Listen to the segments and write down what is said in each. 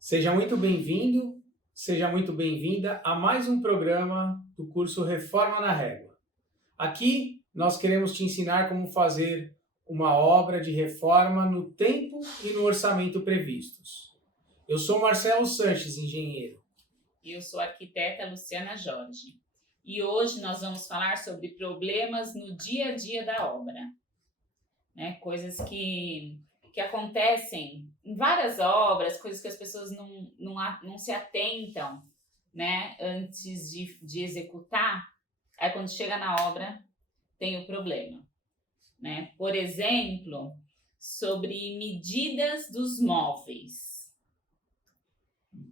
Seja muito bem-vindo, seja muito bem-vinda a mais um programa do curso Reforma na Régua. Aqui nós queremos te ensinar como fazer uma obra de reforma no tempo e no orçamento previstos. Eu sou Marcelo Sanches, engenheiro. E eu sou a arquiteta Luciana Jorge. E hoje nós vamos falar sobre problemas no dia a dia da obra, né? Coisas que acontecem em várias obras, coisas que as pessoas não se atentam, né? Antes de executar. Aí quando chega na obra tem o problema, né? Por exemplo, sobre medidas dos móveis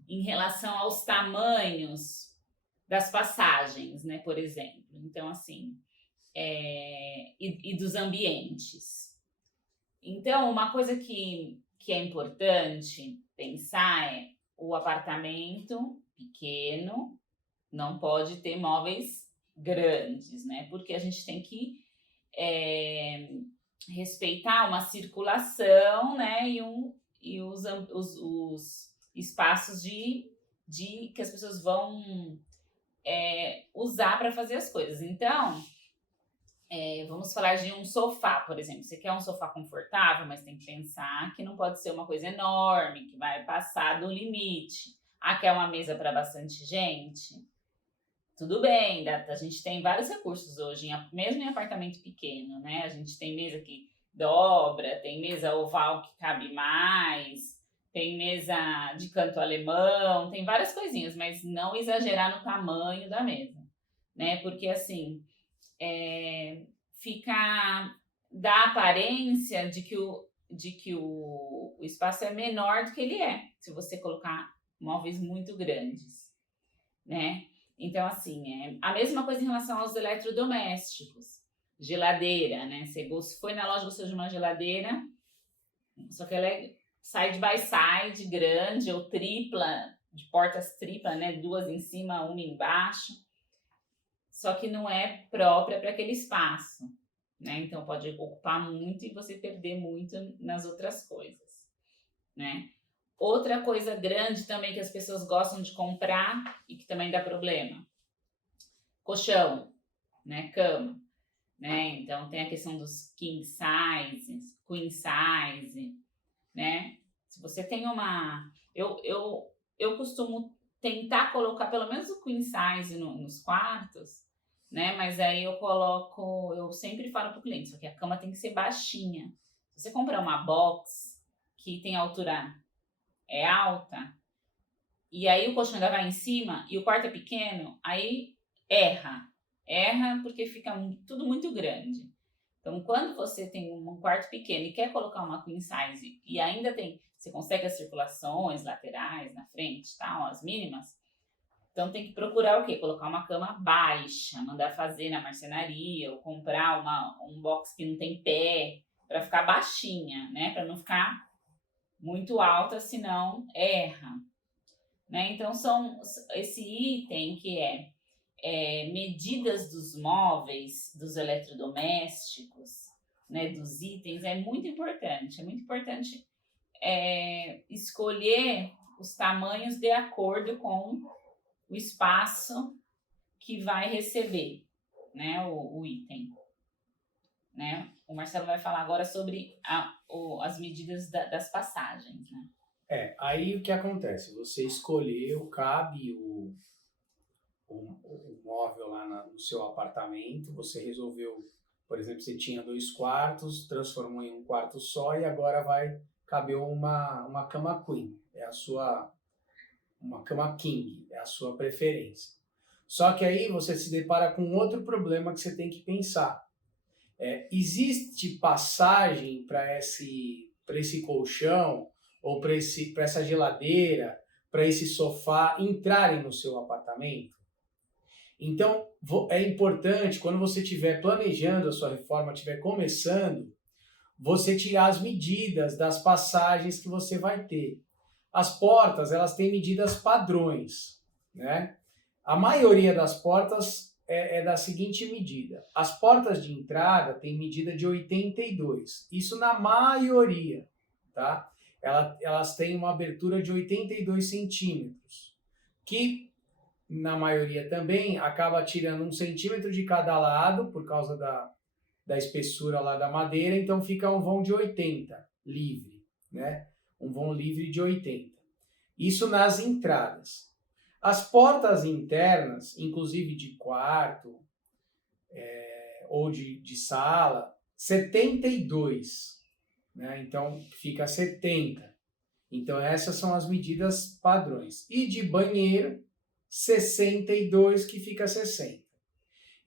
em relação aos tamanhos das passagens, né, por exemplo. Então, assim, e dos ambientes. Então, uma coisa que é importante pensar é o apartamento pequeno não pode ter móveis grandes, né? Porque a gente tem que respeitar uma circulação, né? E os espaços de que as pessoas vão usar para fazer as coisas. Então, vamos falar de um sofá, por exemplo. Você quer um sofá confortável, mas tem que pensar que não pode ser uma coisa enorme, que vai passar do limite. Ah, quer uma mesa para bastante gente? Tudo bem, a gente tem vários recursos hoje, mesmo em apartamento pequeno, né? A gente tem mesa que dobra, tem mesa oval que cabe mais, tem mesa de canto alemão, tem várias coisinhas, mas não exagerar no tamanho da mesa, né? Porque assim, dá a aparência de que o espaço é menor do que ele é, se você colocar móveis muito grandes, né? Então, assim, a mesma coisa em relação aos eletrodomésticos. Geladeira, né? Você foi na loja, gostou de uma geladeira, só que ela é side by side, grande ou tripla, de portas tripla, né? Duas em cima, uma embaixo. Só que não é própria para aquele espaço, né? Então pode ocupar muito e você perder muito nas outras coisas, né? Outra coisa grande também que as pessoas gostam de comprar e que também dá problema: colchão, né? Cama, né? Então tem a questão dos king size, queen size, né? Se você tem uma... Eu costumo tentar colocar pelo menos o queen size nos quartos, né? Mas aí eu sempre falo pro cliente, só que a cama tem que ser baixinha. Se você comprar uma box que tem altura alta, e aí o colchão ainda vai em cima e o quarto é pequeno, aí erra porque fica tudo muito grande. Então, quando você tem um quarto pequeno e quer colocar uma queen size e ainda você consegue as circulações laterais, na frente, tal, as mínimas, então tem que procurar o quê? Colocar uma cama baixa, mandar fazer na marcenaria ou comprar um box que não tem pé para ficar baixinha, né? Para não ficar muito alta, senão erra, né? Então esse item que medidas dos móveis, dos eletrodomésticos, né, dos itens, é muito importante. É muito importante escolher os tamanhos de acordo com o espaço que vai receber, né, o item, né? O Marcelo vai falar agora sobre as medidas das passagens, né? Aí o que acontece? Você escolheu, cabe o móvel lá no seu apartamento, você resolveu, por exemplo, você tinha 2 quartos, transformou em um quarto só e agora vai caber uma cama queen, uma cama king, é a sua preferência. Só que aí você se depara com outro problema que você tem que pensar. Existe passagem para esse colchão ou para essa geladeira, para esse sofá entrarem no seu apartamento? Então, é importante, quando você estiver planejando a sua reforma, estiver começando, você tirar as medidas das passagens que você vai ter. As portas, elas têm medidas padrões, né? A maioria das portas é da seguinte medida. As portas de entrada têm medida de 82. Isso na maioria, tá? elas têm uma abertura de 82 centímetros, que na maioria também acaba tirando 1 centímetro de cada lado, por causa da espessura lá da madeira, então fica um vão de 80, livre, né? Um vão livre de 80. Isso nas entradas. As portas internas, inclusive de quarto ou de sala, 72, né? Então fica 70. Então essas são as medidas padrões. E de banheiro, 62, que fica 60.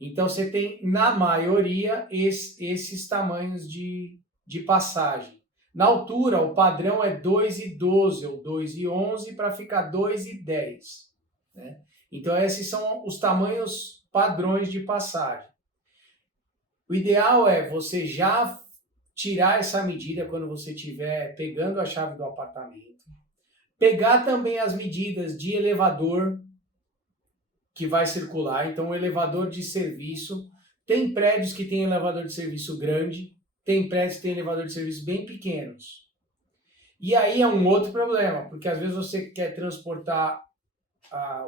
Então você tem, na maioria, esses tamanhos de passagem. Na altura, o padrão é 2,12 ou 2,11 para ficar 2,10. Né? Então esses são os tamanhos padrões de passagem. O ideal é você já tirar essa medida quando você estiver pegando a chave do apartamento. Pegar também as medidas de elevador que vai circular. Então, o elevador de serviço. Tem prédios que tem elevador de serviço grande, tem prédios que tem elevador de serviço bem pequenos. E aí é um outro problema, porque às vezes você quer transportar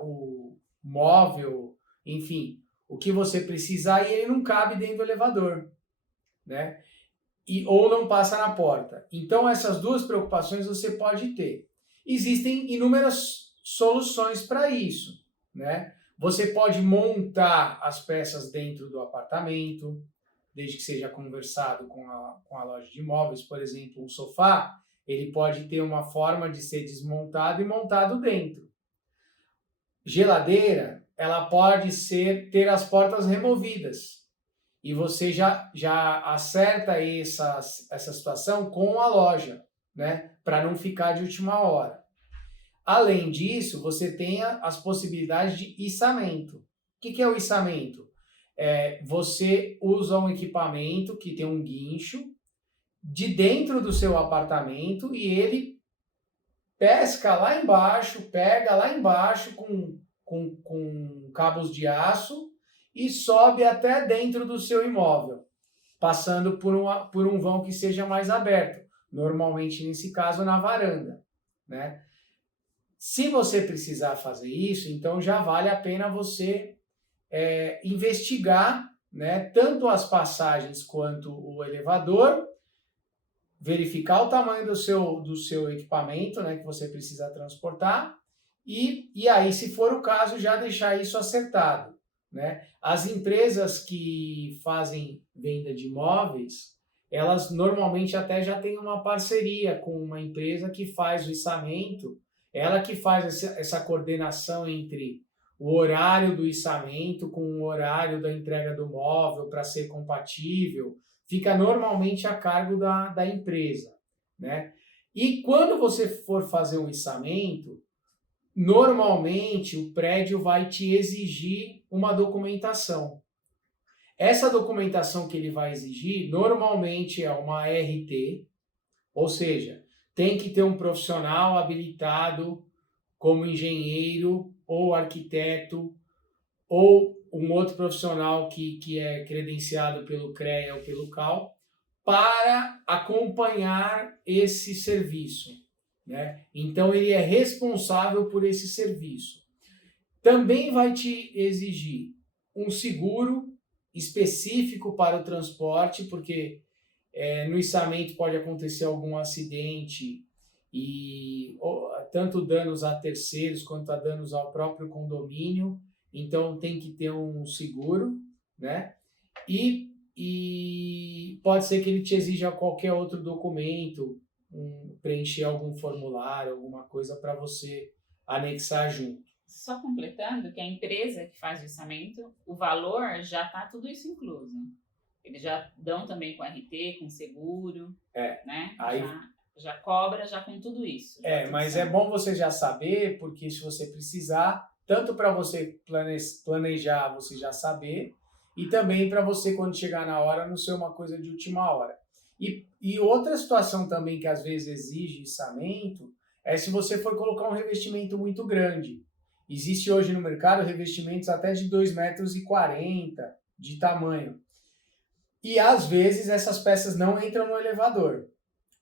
o móvel, enfim, o que você precisar, e ele não cabe dentro do elevador, né? Ou não passa na porta. Então, essas duas preocupações você pode ter. Existem inúmeras soluções para isso, né? Você pode montar as peças dentro do apartamento, desde que seja conversado com a loja de imóveis. Por exemplo, um sofá, ele pode ter uma forma de ser desmontado e montado dentro. Geladeira, ela pode ter as portas removidas. E você já acerta essa situação com a loja, né? Para não ficar de última hora. Além disso, você tem as possibilidades de içamento. O que é o içamento? Você usa um equipamento que tem um guincho de dentro do seu apartamento e ele pega lá embaixo com cabos de aço e sobe até dentro do seu imóvel, passando por um vão que seja mais aberto, normalmente nesse caso na varanda, né? Se você precisar fazer isso, então já vale a pena você investigar, né, tanto as passagens quanto o elevador, verificar o tamanho do seu equipamento, né, que você precisa transportar, e aí, se for o caso, já deixar isso acertado, né? As empresas que fazem venda de imóveis, elas normalmente até já têm uma parceria com uma empresa que faz o içamento, ela que faz essa coordenação entre o horário do içamento com o horário da entrega do móvel para ser compatível, fica normalmente a cargo da empresa, né? E quando você for fazer um içamento, normalmente o prédio vai te exigir uma documentação. Essa documentação que ele vai exigir normalmente é uma RT, ou seja, tem que ter um profissional habilitado como engenheiro ou arquiteto ou um outro profissional que é credenciado pelo CREA ou pelo CAL para acompanhar esse serviço, né? Então ele é responsável por esse serviço. Também vai te exigir um seguro específico para o transporte, porque no içamento pode acontecer algum acidente e tanto danos a terceiros quanto a danos ao próprio condomínio, então tem que ter um seguro, né? E pode ser que ele te exija qualquer outro documento, preencher algum formulário, alguma coisa para você anexar junto. Só completando que a empresa que faz o içamento, o valor já está tudo isso incluso. Eles já dão também com RT, com seguro, né? Aí já cobra já com tudo isso. Mas é bom você já saber, porque se você precisar, tanto para você planejar, você já saber, e também para você, quando chegar na hora, não ser uma coisa de última hora. E outra situação também que às vezes exige içamento é se você for colocar um revestimento muito grande. Existe hoje no mercado revestimentos até de 2,40 m de tamanho. E às vezes essas peças não entram no elevador.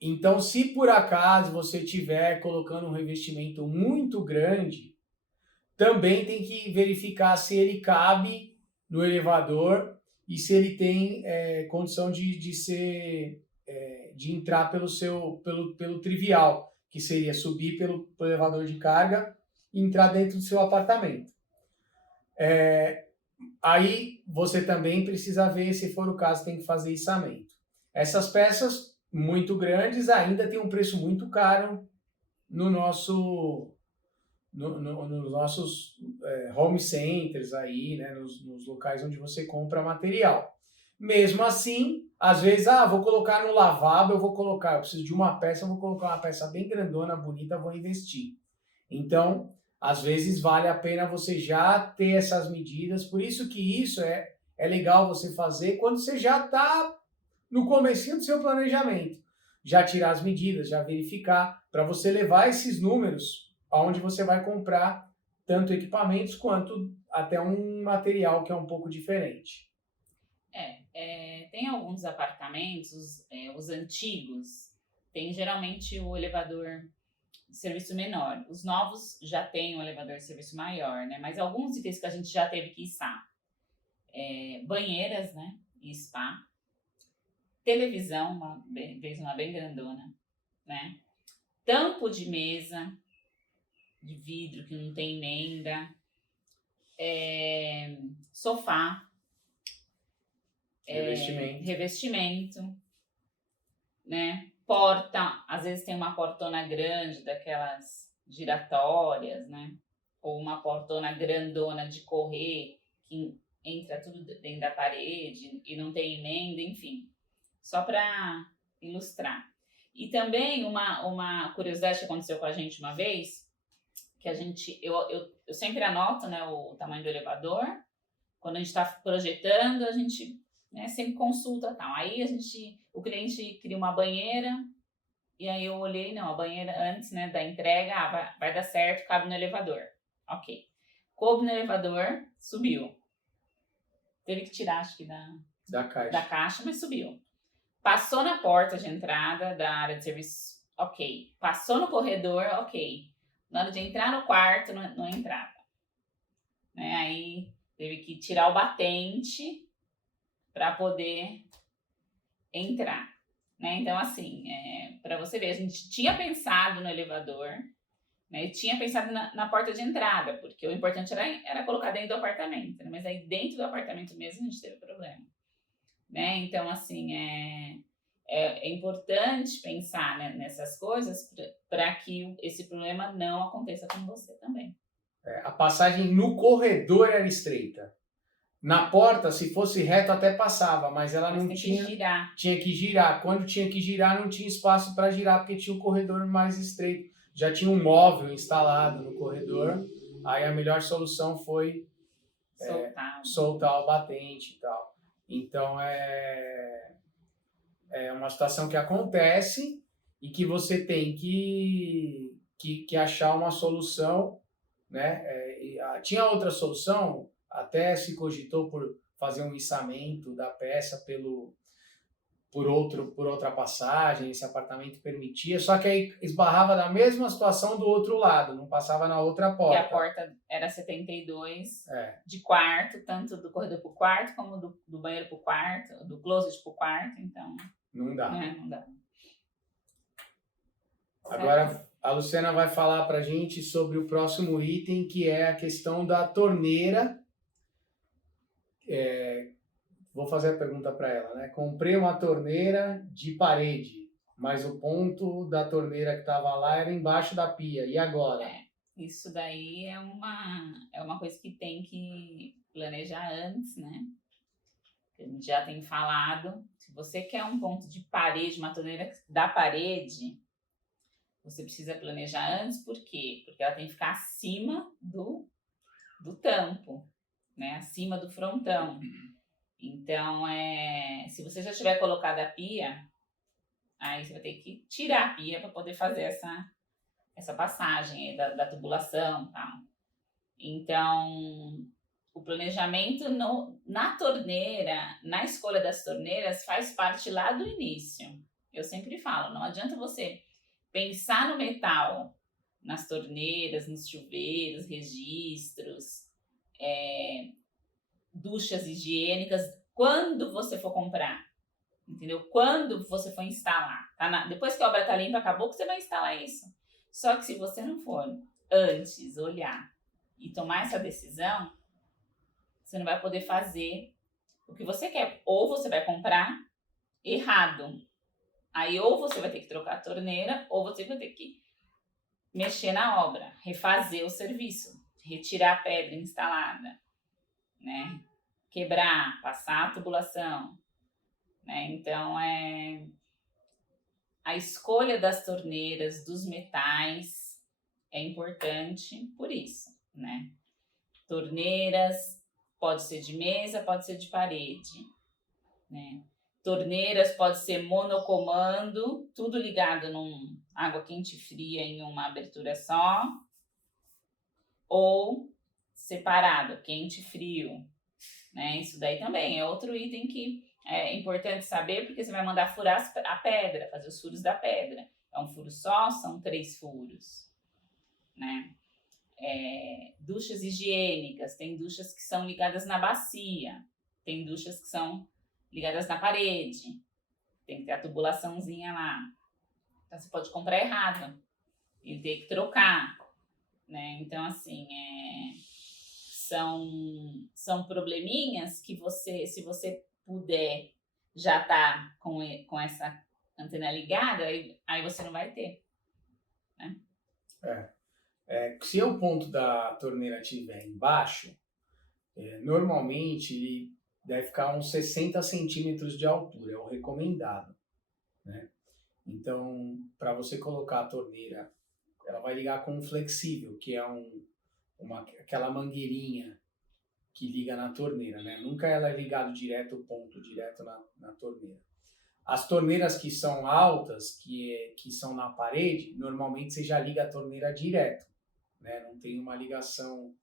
Então, se por acaso você estiver colocando um revestimento muito grande, também tem que verificar se ele cabe no elevador e se ele tem condição de entrar pelo trivial, que seria subir pelo elevador de carga e entrar dentro do seu apartamento. Aí você também precisa ver, se for o caso, tem que fazer içamento. Essas peças muito grandes ainda têm um preço muito caro nos nossos home centers aí, né, nos locais onde você compra material. Mesmo assim, às vezes, vou colocar no lavabo, eu preciso de uma peça, eu vou colocar uma peça bem grandona, bonita, vou investir. Então, às vezes vale a pena você já ter essas medidas, por isso que isso é legal você fazer quando você já está no comecinho do seu planejamento. Já tirar as medidas, já verificar, para você levar esses números aonde você vai comprar tanto equipamentos quanto até um material que é um pouco diferente. Tem alguns apartamentos, os antigos, tem geralmente o elevador de serviço menor. Os novos já têm um elevador de serviço maior, né? Mas alguns itens que a gente já teve que içar. Banheiras, né? E spa. Televisão, uma bem grandona, né? Tampo de mesa, de vidro que não tem emenda. Sofá. Revestimento, né? Porta, às vezes tem uma portona grande, daquelas giratórias, né? Ou uma portona grandona de correr, que entra tudo dentro da parede e não tem emenda, enfim. Só para ilustrar. E também uma curiosidade que aconteceu com a gente uma vez, que eu sempre anoto, né, o tamanho do elevador. Quando a gente está projetando, a gente, né, sempre consulta tal. Aí o cliente queria uma banheira, e aí eu olhei, não, a banheira antes, né, da entrega, vai dar certo, cabe no elevador. Ok. Coube no elevador, subiu. Teve que tirar, acho que da caixa, mas subiu. Passou na porta de entrada da área de serviço, ok. Passou no corredor, ok. Na hora de entrar no quarto, não entrava. Né? Aí teve que tirar o batente para poder entrar. Né? Então, assim, para você ver, a gente tinha pensado no elevador, né? E tinha pensado na porta de entrada, porque o importante era colocar dentro do apartamento. Né? Mas aí dentro do apartamento mesmo a gente teve problema. Né? Então, assim, é importante pensar, né, nessas coisas para que esse problema não aconteça com você também. A passagem no corredor era estreita. Na porta, se fosse reto, até passava, mas ela não tinha... Tinha que girar. Quando tinha que girar, não tinha espaço para girar, porque tinha um corredor mais estreito. Já tinha um móvel instalado no corredor. Aí a melhor solução foi soltar o batente e tal. Então, é uma situação que acontece e que você tem que achar uma solução, né? Tinha outra solução, até se cogitou por fazer um içamento da peça por outra passagem, esse apartamento permitia, só que aí esbarrava na mesma situação do outro lado, não passava na outra porta. E a porta era 72 de quarto, tanto do corredor para o quarto, como do banheiro para o quarto, do closet para o quarto, então... Não dá. Não dá. Agora, a Luciana vai falar para a gente sobre o próximo item, que é a questão da torneira. Vou fazer a pergunta para ela, né? Comprei uma torneira de parede, mas o ponto da torneira que estava lá era embaixo da pia. E agora? Isso daí é uma coisa que tem que planejar antes, né? A gente já tem falado. Se você quer um ponto de parede, uma torneira da parede, você precisa planejar antes. Por quê? Porque ela tem que ficar acima do tampo, né? Acima do frontão. Então, se você já tiver colocado a pia, aí você vai ter que tirar a pia para poder fazer essa passagem aí da tubulação e tal. Então, o planejamento na torneira, na escolha das torneiras, faz parte lá do início. Eu sempre falo, não adianta você pensar no metal, nas torneiras, nos chuveiros, registros, duchas higiênicas, quando você for comprar, entendeu? Quando você for instalar. Depois que a obra está limpa, acabou que você vai instalar isso. Só que se você não for antes olhar e tomar essa decisão, você não vai poder fazer o que você quer. Ou você vai comprar errado. Aí ou você vai ter que trocar a torneira, ou você vai ter que mexer na obra, refazer o serviço, retirar a pedra instalada, né? Quebrar, passar a tubulação, né? Então, a escolha das torneiras, dos metais, é importante por isso, né? Torneiras, pode ser de mesa, pode ser de parede, né? Torneiras pode ser monocomando, tudo ligado num água quente e fria em uma abertura só, ou separado, quente e frio, né? Isso daí também é outro item que é importante saber, porque você vai mandar furar a pedra, fazer os furos da pedra. É um furo só, são 3 furos, né? Duchas higiênicas, tem duchas que são ligadas na bacia, tem duchas que são ligadas na parede, tem que ter a tubulaçãozinha lá. Então, você pode comprar errado e ter que trocar, né? Então, assim, são probleminhas que você, se você puder já tá com essa antena ligada, aí você não vai ter, né? Se o ponto da torneira estiver embaixo, normalmente ele deve ficar uns 60 centímetros de altura, é o recomendado, né? Então, para você colocar a torneira, ela vai ligar com um flexível, que é aquela mangueirinha que liga na torneira, né? Nunca ela é ligado direto, o ponto direto na torneira. As torneiras que são altas, que são na parede, normalmente você já liga a torneira direto, né? Não tem uma ligação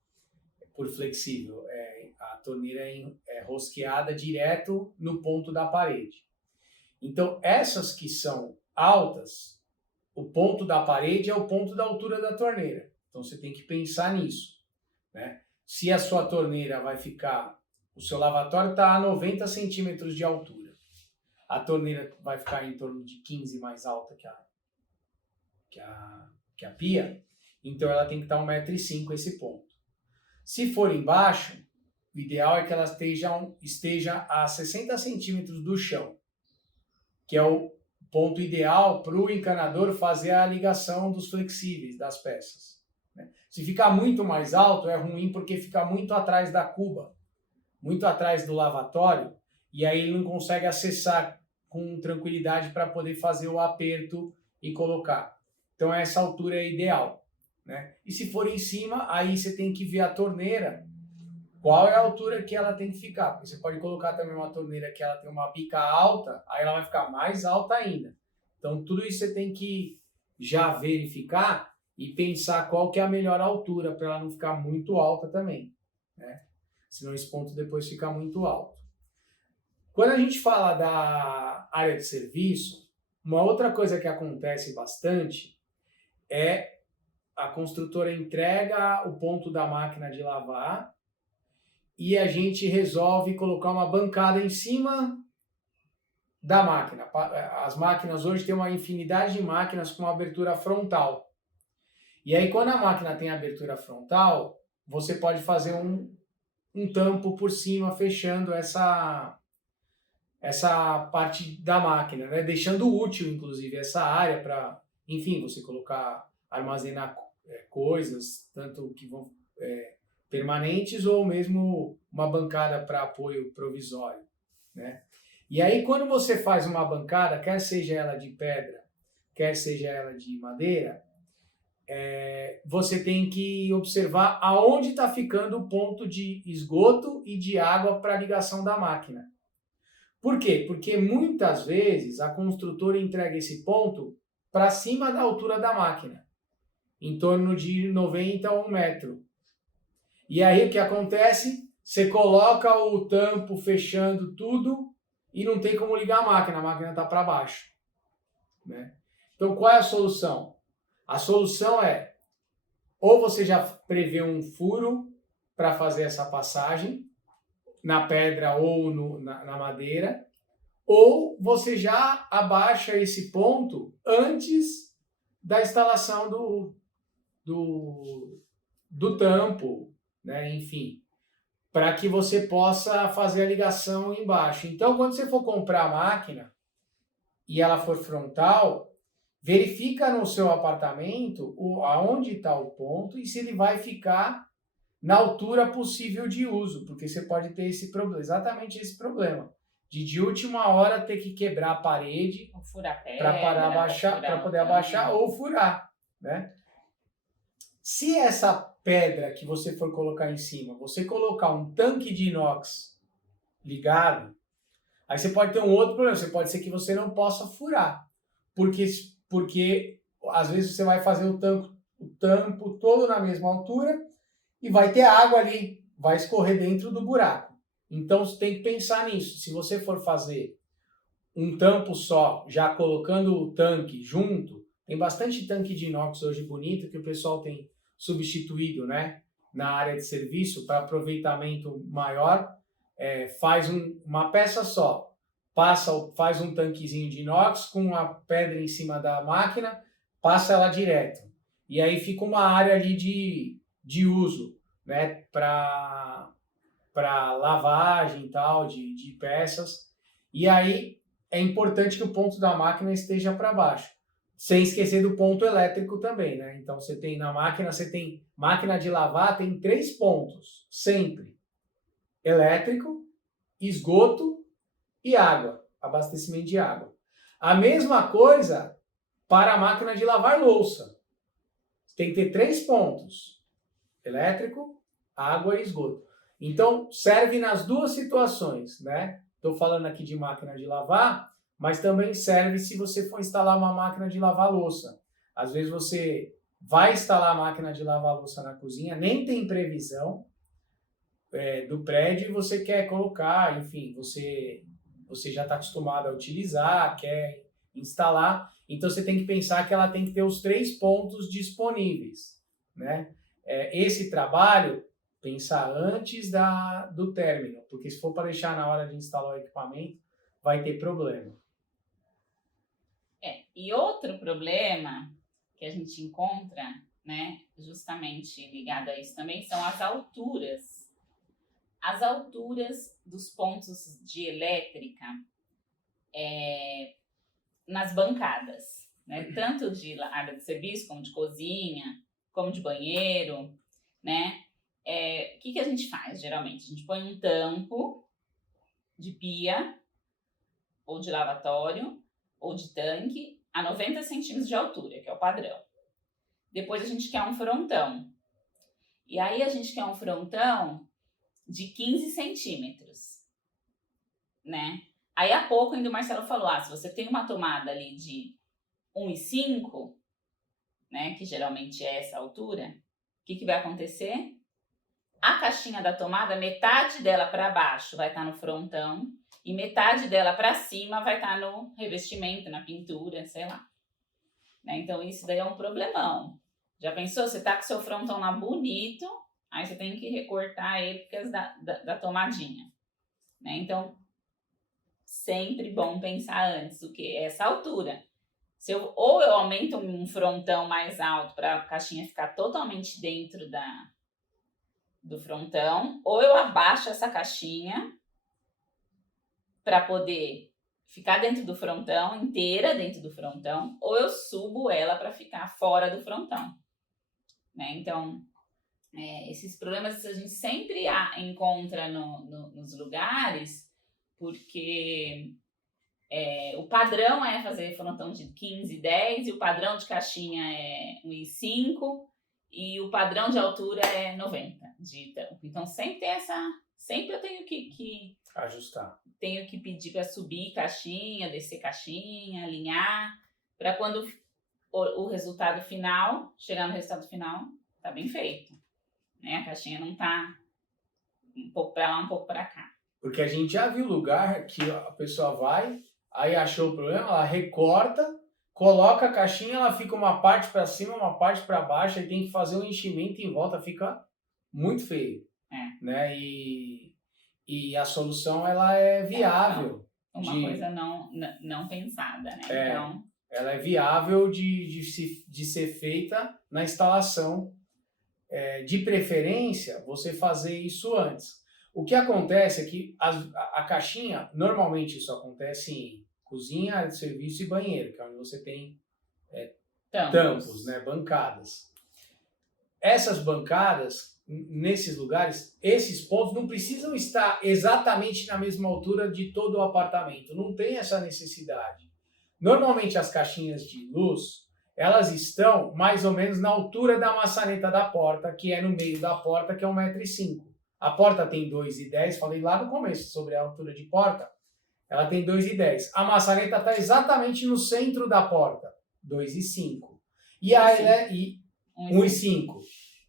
por flexível. A torneira é rosqueada direto no ponto da parede. Então, essas que são altas, o ponto da parede é o ponto da altura da torneira. Então, você tem que pensar nisso, né? Se a sua torneira vai ficar... O seu lavatório está a 90 centímetros de altura. A torneira vai ficar em torno de 15 mais alta que a pia. Então, ela tem que estar 1,5 m esse ponto. Se for embaixo, o ideal é que ela esteja a 60 centímetros do chão, que é o ponto ideal para o encanador fazer a ligação dos flexíveis das peças, né? Se ficar muito mais alto, é ruim porque fica muito atrás da cuba, muito atrás do lavatório, e aí ele não consegue acessar com tranquilidade para poder fazer o aperto e colocar. Então essa altura é ideal, né? E se for em cima, aí você tem que ver a torneira, qual é a altura que ela tem que ficar. Porque você pode colocar também uma torneira que ela tem uma bica alta, aí ela vai ficar mais alta ainda. Então tudo isso você tem que já verificar e pensar qual que é a melhor altura para ela não ficar muito alta também, né? Senão esse ponto depois fica muito alto. Quando a gente fala da área de serviço, uma outra coisa que acontece bastante é a construtora entrega o ponto da máquina de lavar e a gente resolve colocar uma bancada em cima da máquina. As máquinas hoje têm uma infinidade de máquinas com abertura frontal. E aí, quando a máquina tem abertura frontal, você pode fazer um tampo por cima, fechando essa parte da máquina, né? Deixando útil, inclusive, essa área para, enfim, você colocar, armazenar coisas, tanto que vão permanentes ou mesmo uma bancada para apoio provisório, né? E aí, quando você faz uma bancada, quer seja ela de pedra, quer seja ela de madeira, você tem que observar aonde está ficando o ponto de esgoto e de água para a ligação da máquina. Por quê? Porque muitas vezes a construtora entrega esse ponto para cima da altura da máquina, em torno de 90 a 1 metro. E aí o que acontece? Você coloca o tampo fechando tudo e não tem como ligar a máquina está para baixo. né? Então, qual é a solução? A solução é, ou você já prevê um furo para fazer essa passagem, na pedra ou na madeira, ou você já abaixa esse ponto antes da instalação do tampo, né? Enfim, para que você possa fazer a ligação embaixo. Então, quando você for comprar a máquina e ela for frontal, verifica no seu apartamento aonde está o ponto e se ele vai ficar na altura possível de uso, porque você pode ter esse problema, exatamente esse problema, de última hora ter que quebrar a parede para poder abaixar ou furar, né? Se essa pedra que você for colocar em cima, você colocar um tanque de inox ligado, aí você pode ter um outro problema, pode ser que você não possa furar, porque às vezes você vai fazer o tampo todo na mesma altura e vai ter água ali, vai escorrer dentro do buraco. Então você tem que pensar nisso. Se você for fazer um tampo só, já colocando o tanque junto, tem bastante tanque de inox hoje bonito que o pessoal tem substituído, né, na área de serviço para aproveitamento maior, faz uma peça só, faz um tanquezinho de inox com a pedra em cima da máquina, passa ela direto. E aí fica uma área ali de uso, né, para lavagem e tal, de peças. E aí é importante que o ponto da máquina esteja para baixo, sem esquecer do ponto elétrico também, né? Então você tem máquina de lavar, tem 3 pontos, sempre: elétrico, esgoto e água, abastecimento de água. A mesma coisa para a máquina de lavar louça. Tem que ter 3 pontos: elétrico, água e esgoto. Então, serve nas duas situações, né? Estou falando aqui de máquina de lavar, mas também serve se você for instalar uma máquina de lavar louça. Às vezes você vai instalar a máquina de lavar louça na cozinha, nem tem previsão do prédio e você quer colocar, enfim, você já está acostumado a utilizar, quer instalar, então você tem que pensar que ela tem que ter os 3 pontos disponíveis, né? Esse trabalho, pensar antes do término, porque se for para deixar na hora de instalar o equipamento, vai ter problema. E outro problema que a gente encontra, né, justamente ligado a isso também, são as alturas. As alturas dos pontos de elétrica nas bancadas, né, tanto de área de serviço, como de cozinha, como de banheiro, né? O que a gente faz, geralmente? A gente põe um tampo de pia, ou de lavatório, ou de tanque, a 90 centímetros de altura, que é o padrão. Depois a gente quer um frontão. E aí a gente quer um frontão de 15 centímetros, né? Aí há pouco ainda o Marcelo falou, se você tem uma tomada ali de 1,5, né, que geralmente é essa altura, o que vai acontecer? A caixinha da tomada, metade dela para baixo vai estar no frontão e metade dela para cima vai estar no revestimento, na pintura, sei lá. Né? Então isso daí é um problemão. Já pensou? Você tá com seu frontão lá bonito, aí você tem que recortar ele por causa da tomadinha. Né? Então, sempre bom pensar antes o que é essa altura. Ou eu aumento um frontão mais alto para a caixinha ficar totalmente dentro do frontão, ou eu abaixo essa caixinha para poder ficar dentro do frontão, inteira dentro do frontão, ou eu subo ela para ficar fora do frontão. Né? Então, esses problemas a gente sempre encontra nos lugares, porque o padrão é fazer frontão de 15, 10, e o padrão de caixinha é 1,5, e o padrão de altura é 90 de tampo. Então, sempre eu tenho que ajustar. Tenho que pedir para subir caixinha, descer caixinha, alinhar, para quando o resultado final, chegar no resultado final, tá bem feito. Né? A caixinha não tá um pouco para lá, um pouco para cá. Porque a gente já viu lugar que a pessoa vai, aí achou o problema, ela recorta, coloca a caixinha, ela fica uma parte para cima, uma parte para baixo, aí tem que fazer um enchimento em volta, fica muito feio, né? E a solução, ela é viável. Uma coisa não pensada, né? Então, ela é viável de ser feita na instalação. De preferência, você fazer isso antes. O que acontece é que a caixinha, normalmente isso acontece em cozinha, área de serviço e banheiro, que é onde você tem tampos, né, bancadas. Essas bancadas, nesses lugares, esses pontos não precisam estar exatamente na mesma altura de todo o apartamento. Não tem essa necessidade. Normalmente as caixinhas de luz, elas estão mais ou menos na altura da maçaneta da porta, que é no meio da porta, que é 1,5 m. A porta tem 2,10 m, falei lá no começo sobre a altura de porta, ela tem 2,10 m. A maçaneta está exatamente no centro da porta, 2,5 m. E a 1,5 m.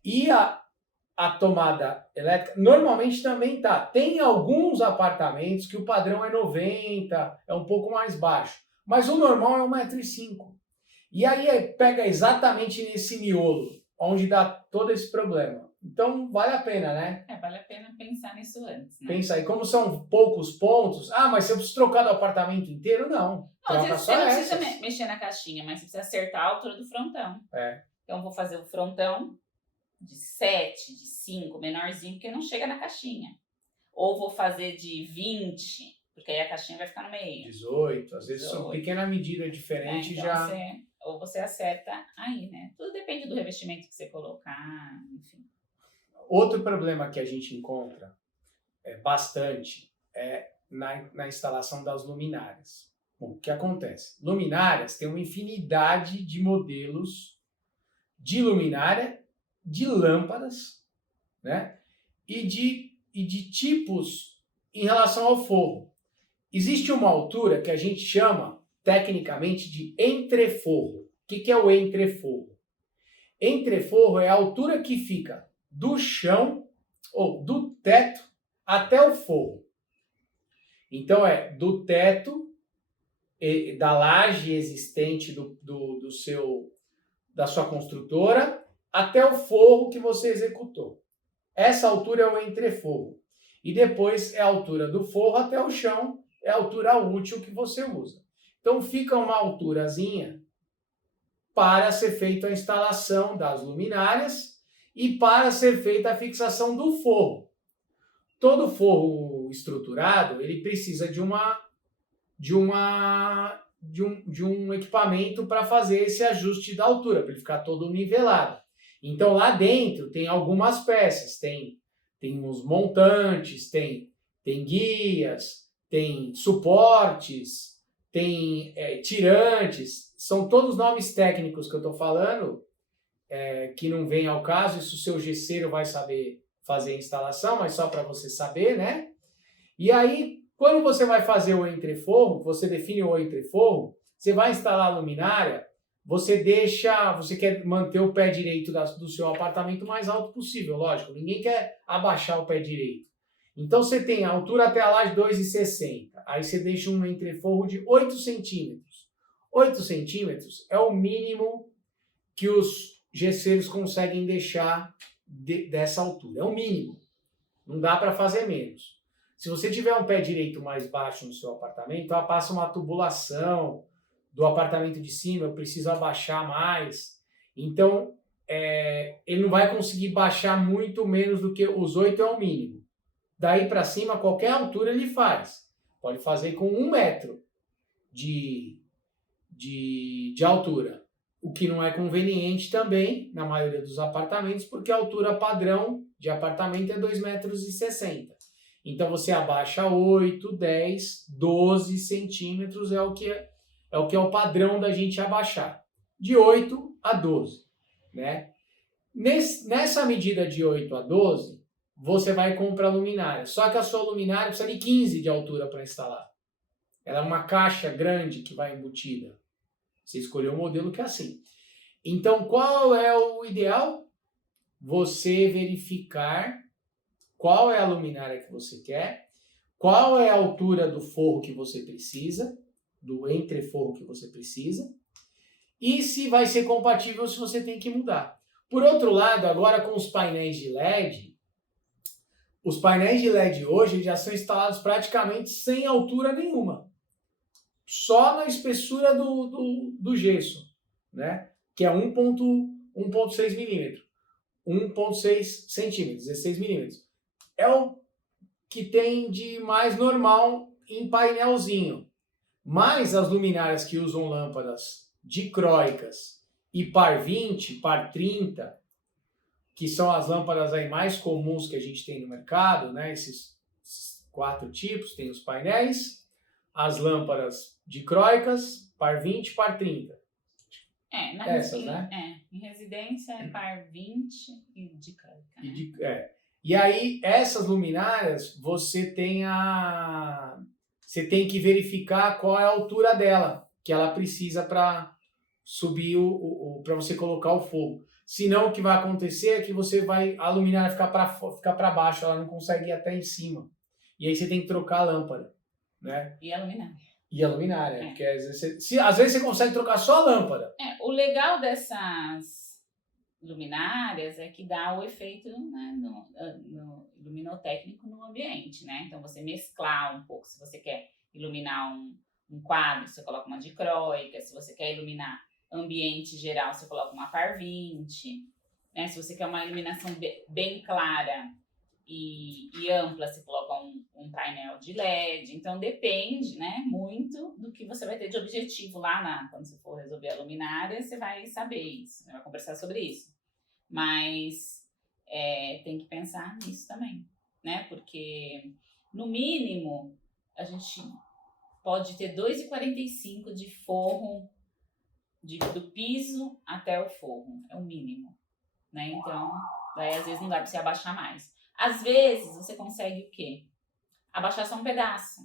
E a tomada elétrica normalmente também tá. Tem alguns apartamentos que o padrão é 90, é um pouco mais baixo. Mas o normal é 1,5 m. E aí pega exatamente nesse miolo, onde dá todo esse problema. Então, vale a pena, né? Vale a pena pensar nisso antes, né? Pensa aí, como são poucos pontos, mas se eu preciso trocar do apartamento inteiro, não. Não, você não precisa mexer na caixinha, mas você precisa acertar a altura do frontão. Então, eu vou fazer o frontão de 7, de 5, menorzinho, porque não chega na caixinha. Ou vou fazer de 20, porque aí a caixinha vai ficar no meio. 18, às vezes são pequena medida diferente então já. Ou você acerta aí, né? Tudo depende do revestimento que você colocar, enfim. Outro problema que a gente encontra bastante na instalação das luminárias. Bom, o que acontece? Luminárias tem uma infinidade de modelos de luminária, de lâmpadas, né? E de tipos em relação ao forro. Existe uma altura que a gente chama, tecnicamente, de entreforro. O que é o entreforro? Entreforro é a altura que fica do chão, ou do teto, até o forro. Então, do teto, da laje existente da sua construtora, até o forro que você executou. Essa altura é o entreforro. E depois é a altura do forro até o chão, é a altura útil que você usa. Então fica uma alturazinha para ser feita a instalação das luminárias e para ser feita a fixação do forro. Todo forro estruturado, ele precisa de um equipamento para fazer esse ajuste da altura, para ele ficar todo nivelado. Então lá dentro tem algumas peças, tem uns montantes, tem guias, tem suportes, tem tirantes, são todos nomes técnicos que eu estou falando, que não vem ao caso, isso o seu gesseiro vai saber fazer a instalação, mas só para você saber, né? E aí, quando você vai fazer o entreforro, você define o entreforro, você vai instalar a luminária, você quer manter o pé direito do seu apartamento o mais alto possível, lógico, ninguém quer abaixar o pé direito. Então você tem a altura até a laje 2,60, aí você deixa um entreforro de 8 centímetros. 8 centímetros é o mínimo que os gesseiros conseguem deixar dessa altura, é o mínimo, não dá para fazer menos. Se você tiver um pé direito mais baixo no seu apartamento, ela passa uma tubulação do apartamento de cima, eu preciso abaixar mais. Então, ele não vai conseguir baixar muito menos do que os 8 é o mínimo. Daí para cima, qualquer altura ele faz. Pode fazer com 1 metro de altura. O que não é conveniente também, na maioria dos apartamentos, porque a altura padrão de apartamento é 2,60 metros. Então você abaixa 8, 10, 12 centímetros é o que é o padrão da gente abaixar. De 8 a 12. Né? Nessa medida de 8 a 12, você vai comprar luminária. Só que a sua luminária precisa de 15 de altura para instalar. Ela é uma caixa grande que vai embutida. Você escolheu um modelo que é assim. Então, qual é o ideal? Você verificar qual é a luminária que você quer, qual é a altura do forro que você precisa, do entreforro que você precisa, e se vai ser compatível se você tem que mudar. Por outro lado, agora com os painéis de LED, os painéis de LED hoje já são instalados praticamente sem altura nenhuma, só na espessura do gesso, né? Que é 1,6 milímetros, 1,6 centímetros, 16 milímetros. É o que tem de mais normal em painelzinho. Mas as luminárias que usam lâmpadas dicróicas e par 20, par 30, que são as lâmpadas aí mais comuns que a gente tem no mercado, né? Esses 4 tipos, tem os painéis, as lâmpadas dicróicas, par 20, par 30. Essas, né? Em residência é par 20 e dicróica. Né? E aí, essas luminárias, você tem que verificar qual é a altura dela, que ela precisa para subir para você colocar o fogo. Senão, o que vai acontecer é que a luminária ficar para baixo, ela não consegue ir até em cima. E aí você tem que trocar a lâmpada, né? E a luminária. E a luminária, porque às vezes você consegue trocar só a lâmpada. O legal dessas luminárias é que dá o efeito, né, no luminotécnico no ambiente, né? Então você mesclar um pouco, se você quer iluminar um quadro, você coloca uma dicróica, se você quer iluminar ambiente geral, você coloca uma par 20, né? Se você quer uma iluminação bem clara e ampla, você coloca um painel de LED. Então depende, né, muito do que você vai ter de objetivo lá quando você for resolver a luminária, você vai saber isso, você vai conversar sobre isso. Mas tem que pensar nisso também, né? Porque no mínimo a gente pode ter 2,45 de forro do piso até o forro, é o mínimo, né? Então, daí às vezes não dá para você abaixar mais. Às vezes você consegue o quê? Abaixar só um pedaço.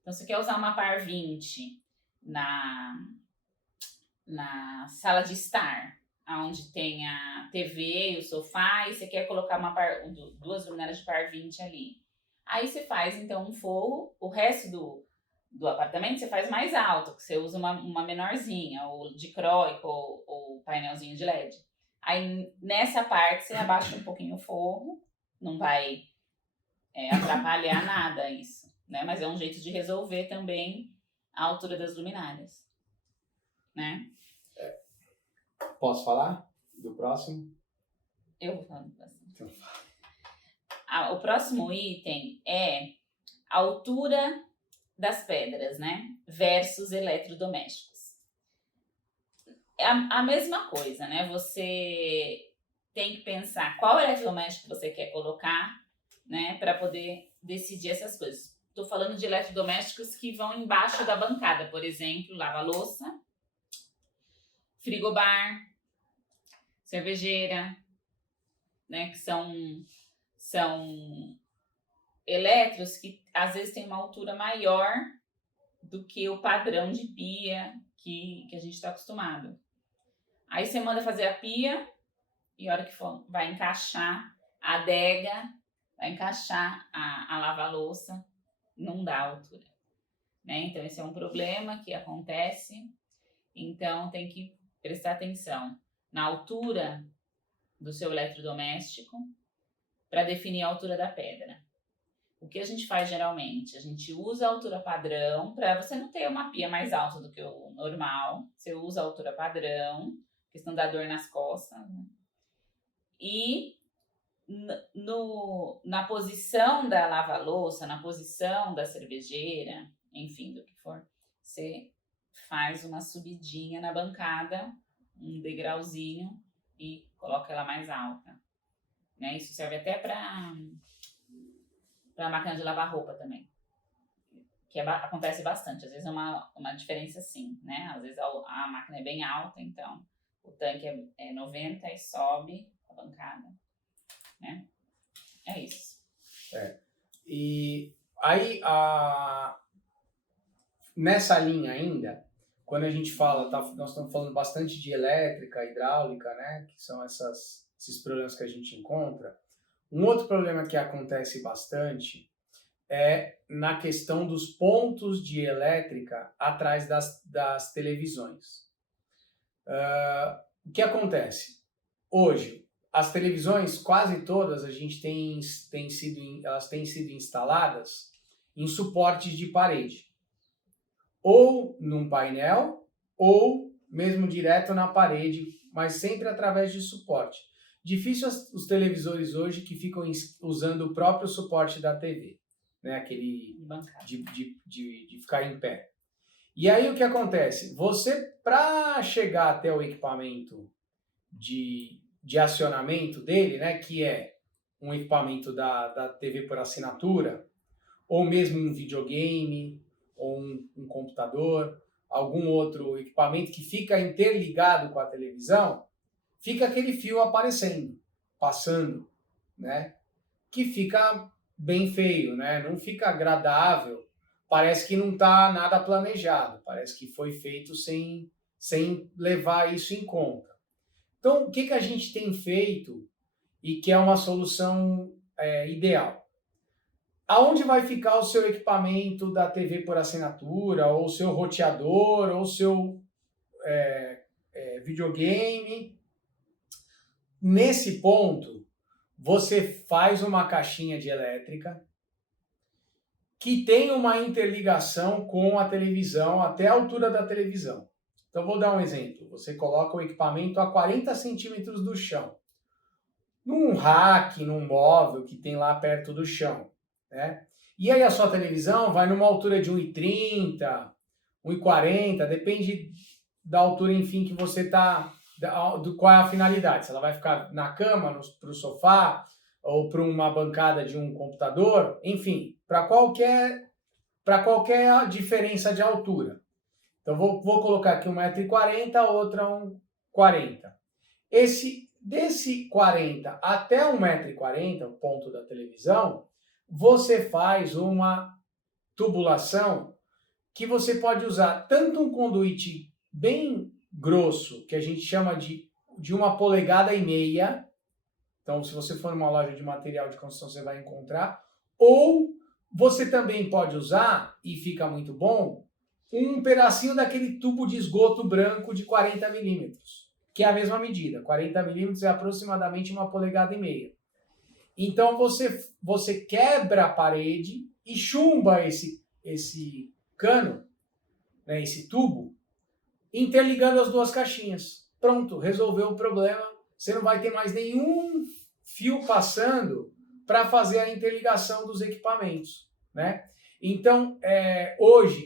Então, você quer usar uma par 20 na sala de estar, onde tem a TV e o sofá, e você quer colocar duas luminárias de par 20 ali. Aí você faz, então, um forro, o resto do apartamento você faz mais alto, que você usa uma menorzinha, ou dicróico, ou painelzinho de LED. Aí, nessa parte, você abaixa um pouquinho o forro, não vai atrapalhar nada isso, né? Mas é um jeito de resolver também a altura das luminárias, né? Posso falar do próximo? Eu vou falar do próximo. Então. O próximo item é a altura das pedras, né? Versus eletrodomésticos. É a mesma coisa, né? Você tem que pensar qual eletrodoméstico você quer colocar, né? Para poder decidir essas coisas. Estou falando de eletrodomésticos que vão embaixo da bancada, por exemplo, lava-louça, frigobar, cervejeira, né? Que são eletros que às vezes tem uma altura maior do que o padrão de pia que a gente está acostumado. Aí você manda fazer a pia e a hora que vai encaixar a adega, vai encaixar a lava-louça, não dá altura, né? Então esse é um problema que acontece, então tem que prestar atenção na altura do seu eletrodoméstico para definir a altura da pedra. O que a gente faz geralmente? A gente usa a altura padrão para você não ter uma pia mais alta do que o normal. Você usa a altura padrão, questão da dor nas costas, né? E na posição da lava-louça, na posição da cervejeira, enfim, do que for, você faz uma subidinha na bancada, um degrauzinho e coloca ela mais alta, né? Isso serve até para a máquina de lavar roupa também, que acontece bastante. Às vezes é uma diferença sim, né? Às vezes a máquina é bem alta, então o tanque é 90 e sobe a bancada, né? É isso. E aí, nessa linha ainda, quando a gente fala, nós estamos falando bastante de elétrica, hidráulica, né? Que são esses problemas que a gente encontra. Um outro problema que acontece bastante é na questão dos pontos de elétrica atrás das televisões. O que acontece? Hoje, as televisões, quase todas, elas têm sido instaladas em suportes de parede. Ou num painel, ou mesmo direto na parede, mas sempre através de suporte. Difícil os televisores hoje que ficam usando o próprio suporte da TV, né? Aquele de ficar em pé. E aí o que acontece? Você, para chegar até o equipamento de acionamento dele, né, que é um equipamento da TV por assinatura, ou mesmo um videogame, ou um computador, algum outro equipamento que fica interligado com a televisão, fica aquele fio aparecendo, passando, né? Que fica bem feio, né? Não fica agradável, parece que não está nada planejado, parece que foi feito sem levar isso em conta. Então, o que a gente tem feito e que é uma solução ideal? Aonde vai ficar o seu equipamento da TV por assinatura, ou o seu roteador, ou o seu videogame? Nesse ponto, você faz uma caixinha de elétrica que tem uma interligação com a televisão até a altura da televisão. Então, vou dar um exemplo. Você coloca o equipamento a 40 centímetros do chão, num rack, num móvel que tem lá perto do chão, né? E aí a sua televisão vai numa altura de 1,30, 1,40, depende da altura, enfim, que você está, qual é a finalidade. Se ela vai ficar na cama, para o sofá, ou para uma bancada de um computador, enfim, para qualquer diferença de altura. Então, vou colocar aqui 1,40 m, outra 1,40 m. Desse 40 até 1,40 m, o ponto da televisão, você faz uma tubulação que você pode usar tanto um conduíte bem grosso, que a gente chama de 1,5 polegadas. Então, se você for numa loja de material de construção, você vai encontrar. Ou você também pode usar, e fica muito bom, um pedacinho daquele tubo de esgoto branco de 40 milímetros, que é a mesma medida. 40 milímetros é aproximadamente 1,5 polegadas. Então, você quebra a parede e chumba esse cano, né, esse tubo, interligando as duas caixinhas. Pronto, resolveu o problema. Você não vai ter mais nenhum fio passando para fazer a interligação dos equipamentos, né? Então,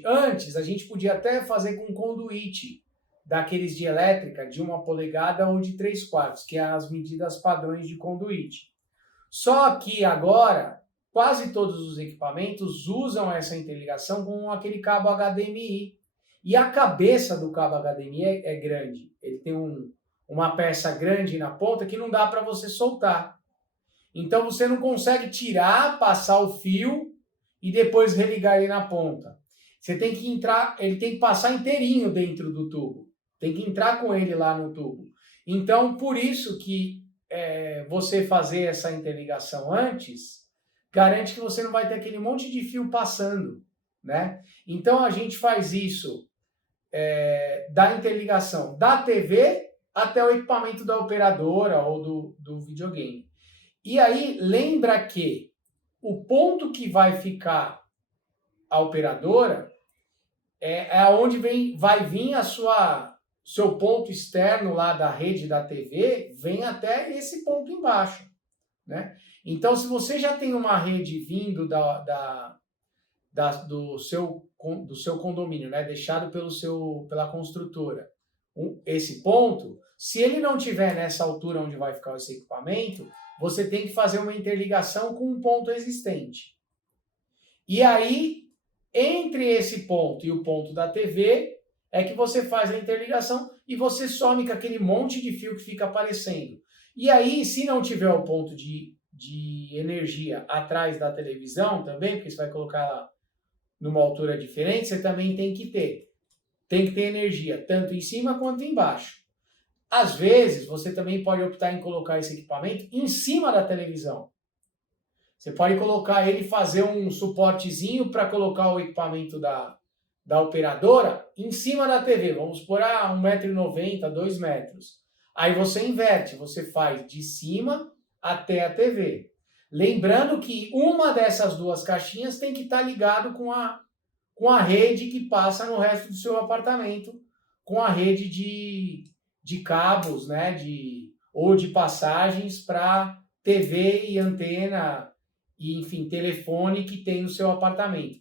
antes, a gente podia até fazer com conduíte daqueles de elétrica de 1 polegada ou de 3/4, que é as medidas padrões de conduíte. Só que agora, quase todos os equipamentos usam essa interligação com aquele cabo HDMI. E a cabeça do cabo HDMI é grande. Ele tem uma peça grande na ponta que não dá para você soltar. Então você não consegue tirar, passar o fio e depois religar ele na ponta. Você tem que entrar, ele tem que passar inteirinho dentro do tubo. Tem que entrar com ele lá no tubo. Então, por isso que você fazer essa interligação antes, garante que você não vai ter aquele monte de fio passando, né? Então a gente faz isso da interligação da TV até o equipamento da operadora ou do videogame. E aí, lembra que o ponto que vai ficar a operadora é onde vai vir seu ponto externo lá da rede da TV, vem até esse ponto embaixo, né? Então, se você já tem uma rede vindo do seu condomínio, né, deixado pela construtora, esse ponto, se ele não tiver nessa altura onde vai ficar esse equipamento, você tem que fazer uma interligação com um ponto existente. E aí, entre esse ponto e o ponto da TV, é que você faz a interligação e você some com aquele monte de fio que fica aparecendo. E aí, se não tiver o ponto de energia atrás da televisão também, porque você vai colocar ela numa altura diferente, você também tem que ter energia, tanto em cima quanto embaixo. Às vezes, você também pode optar em colocar esse equipamento em cima da televisão. Você pode colocar ele, fazer um suportezinho para colocar o equipamento da da operadora em cima da TV. Vamos pôr a 1,90 m, 2 metros. Aí você inverte, você faz de cima até a TV. Lembrando que uma dessas duas caixinhas tem que estar ligado com a rede que passa no resto do seu apartamento, com a rede de cabos, né, ou de passagens para TV e antena, e enfim, telefone que tem no seu apartamento.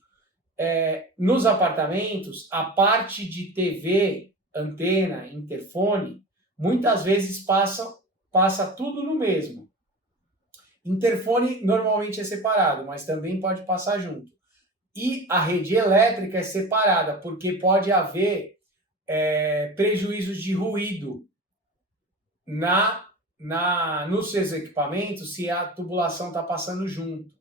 Nos apartamentos, a parte de TV, antena, interfone, muitas vezes passa tudo no mesmo. Interfone normalmente é separado, mas também pode passar junto. E a rede elétrica é separada, porque pode haver prejuízos de ruído nos seus equipamentos se a tubulação está passando junto.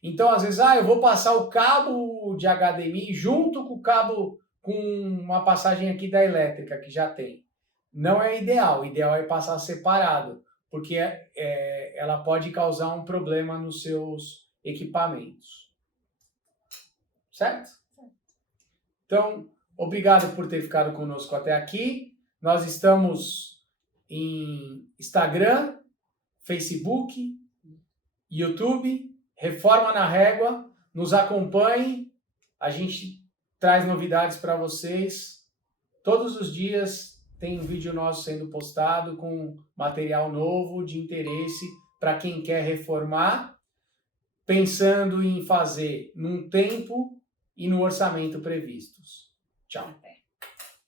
Então, às vezes, eu vou passar o cabo de HDMI junto com o cabo, com uma passagem aqui da elétrica que já tem. Não é ideal, o ideal é passar separado, porque ela pode causar um problema nos seus equipamentos. Certo? Então, obrigado por ter ficado conosco até aqui. Nós estamos em Instagram, Facebook, YouTube, Reforma na Régua. Nos acompanhe, a gente traz novidades para vocês. Todos os dias tem um vídeo nosso sendo postado com material novo de interesse para quem quer reformar, pensando em fazer num tempo e no orçamento previstos. Tchau.